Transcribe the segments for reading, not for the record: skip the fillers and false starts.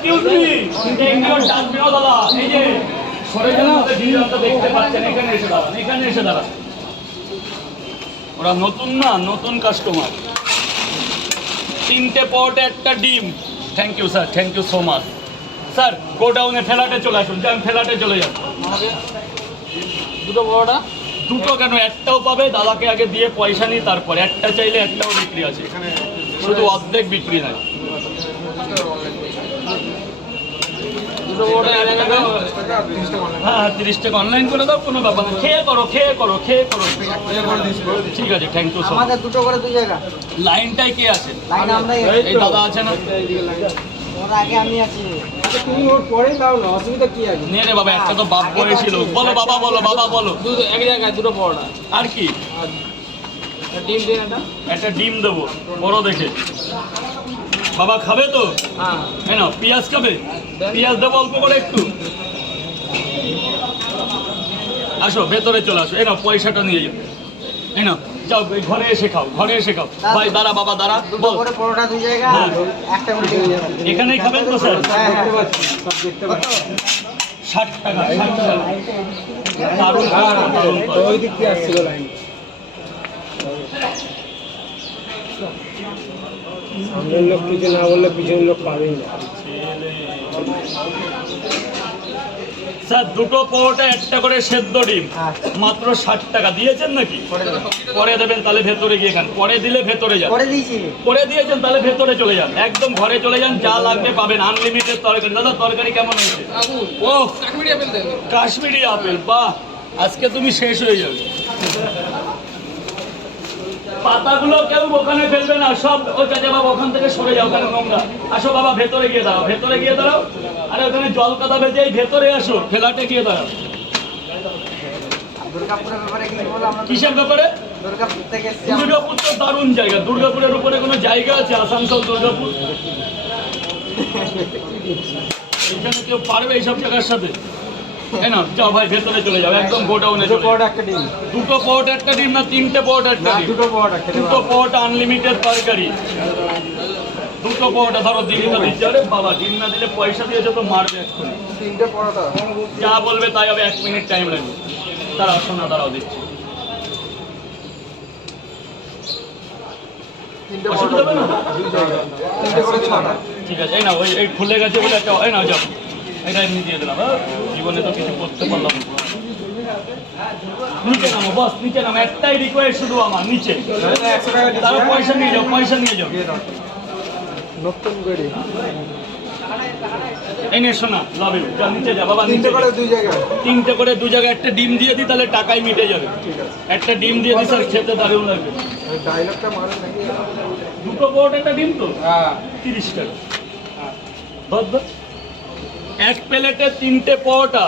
Excuse me, Indian dustbin দাদা, এই যে সরে গেল ডিজাইনটা দেখতে পাচ্ছেন, এখানে এসে দাঁড়ান, এখানে এসে দাঁড়ান। ওরা নতুন না, নতুন কাস্টমার। 3টে পটে একটা ডিম। Thank you sir, thank you so much. Sir গোডাউনে ফ্ল্যাটে চলে আসুন, যান ফ্ল্যাটে চলে যান। দুটো বড়টা, দুটো কেন, একটাও পাবে, দাদাকে আগে দিয়ে পয়সা নিই, তারপরে একটা চাইলে একটাও বিক্রি আছে, শুধু অর্ধেক বিক্রি নয়। দুটো বড়টা হ্যাঁ 30 টাকা অনলাইন করে দাও, কোনো ব্যাপার না। খেয়ে করো, খেয়ে করো, খেয়ে করো। ঠিক আছে, থ্যাংক ইউ সো মাচ। আমাদের দুটো করে দুই জায়গা লাইনটাই কে আছে? লাইন আমরা এই দাদা আছে না? ওর আগে আমি আছি। তুমি ওর পরে দাও না, অসুবিধা কি আছে? নে রে বাবা, একটা তো বাপ বলেছিল। বলো বাবা, বলো বাবা, বলো। দুটো এক জায়গায় দুটো বড়টা, আর কি? আর ডিম দিন একটা। একটা ডিম দেবো বড় দেখে। বাবা খাবে তো? হ্যাঁ, এই নাও, পেঁয়াজ খাবে? পেঁয়াজ দেবো অল্প করে একটু। আসো ভেতরে চলে আসো, এই নাও পয়সাটা নিয়ে যাও। এই নাও, যাও ঘরে এসে খাও, ঘরে এসে খাও। ভাই দাঁড়া, বাবা দাঁড়া, দুটো বল। করে পরোটা দুই জায়গা, হ্যাঁ। একটা করে ডিম। এখানেই খাবেন তো স্যার? হ্যাঁ, হ্যাঁ। কত? 60 টাকা, 60 টাকা। দারুণ খাবার, দারুণ খাবার। ওই দিক দিয়ে আসছিল লাইন। সামনের লোক কিছু না বললে পিছনের লোক পাবেই না। স্যার দুটো পরোটা একটা করে সেদ্ধ ডিম, হ্যাঁ। মাত্র 60 টাকা দিয়েছেন নাকি? পরে দেবেন, তাহলে ভেতরে গিয়ে খান। পরে দিলে ভেতরে যান। করে দিয়েছি। করে দিয়েছেন, তাহলে ভেতরে চলে যান, একদম ঘরে চলে যান, যা লাগবে পাবেন। আনলিমিটেড তরকারি। দাদা তরকারি কেমন হয়েছে? ও কাশ্মীরি আপেল, বাহ, আজকে তুমি শেষ হয়ে যাবে। পাতাগুলো কেউ ওখানে ফেলবে না, সব ও চাচা বাবা ওখান থেকে সরে যাও, ওখানে নোংরা। আসো বাবা ভেতরে গিয়ে দাঁড়াও, ভেতরে গিয়ে দাঁড়াও। আরে ওখানে জল কাদা ভেজে ভেতরে আসো, ফ্ল্যাটে গিয়ে দাঁড়াও। দুর্গাপুরের ব্যাপারে কি বলো? আমরা কিসের ব্যাপারে? দুর্গাপুর থেকে এসেছি। দুর্গাপুর তো দারুণ জায়গা। দুর্গাপুরের উপরে কোনো জায়গা আছে? আসানসোল, দুর্গাপুর, এখানে কেউ পারবে এইসব জায়গার সাথে? এই না, যাও ভাই ভেতরে চলে যাও, একদম গোডাউনে চলে যাও। একটা ডিম। দুটো পরোটা একটা ডিম না 3টে পরোটা একটা ডিম? দুটো বড়টা খেতে দুটো পরোটা আনলিমিটেড তরকারি। দুটো পরোটা ধরো, ডিম না দিচ্ছে। আরে বাবা, ডিম না দিলে পয়সা দিয়েছে তো মারবে এক্ষুনি। 3টে পরোটা। যা বলবে তাই হবে, 1 মিনিট টাইম লাগবে। দাঁড়াও শোনা, দাঁড়াও দিচ্ছি। 3টে অসুবিধা হবে না? 3টে করে 6টা। ঠিক আছে, এই না, ওই এই খুলে গেছে বলে একটা, এই না যাও, এটা এমনি দিয়ে দিলাম। জীবনে তো কিছু করতে পারলাম না। নিচে নামো বস, নিচে নামো, একটাই রিকোয়েস্ট শুধু আমার, নিচে। 100 টাকা দিচ্ছি। তারা পয়সা নিয়ে যাও, পয়সা নিয়ে যাও। নতুন করে এই নে শোনা, লাভ ইউ, যা নিচে যা বাবা, নিচে 3টে করে যা। দুই জায়গায়। 3টে করে দু জায়গায় একটা ডিম দিয়ে দিই, তাহলে টাকাই মিটে যাবে। ঠিক আছে। একটা ডিম দিয়ে দিই স্যার, খেতে দারুণ লাগবে। ডায়লগটা মারেন নাকি? দুটো পরোটা একটা ডিম তো হ্যাঁ। 30 টাকা। ধর ধর। এক প্লেটে 3টে পরোটা,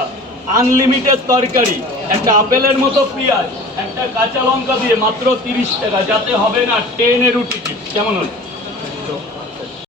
আনলিমিটেড তরকারি, একটা আপেলের মতো পেঁয়াজ, একটা কাঁচা লঙ্কা দিয়ে মাত্র 30 টাকা, যাতে হবে না 10 এর টিকিট। কেমন হলো?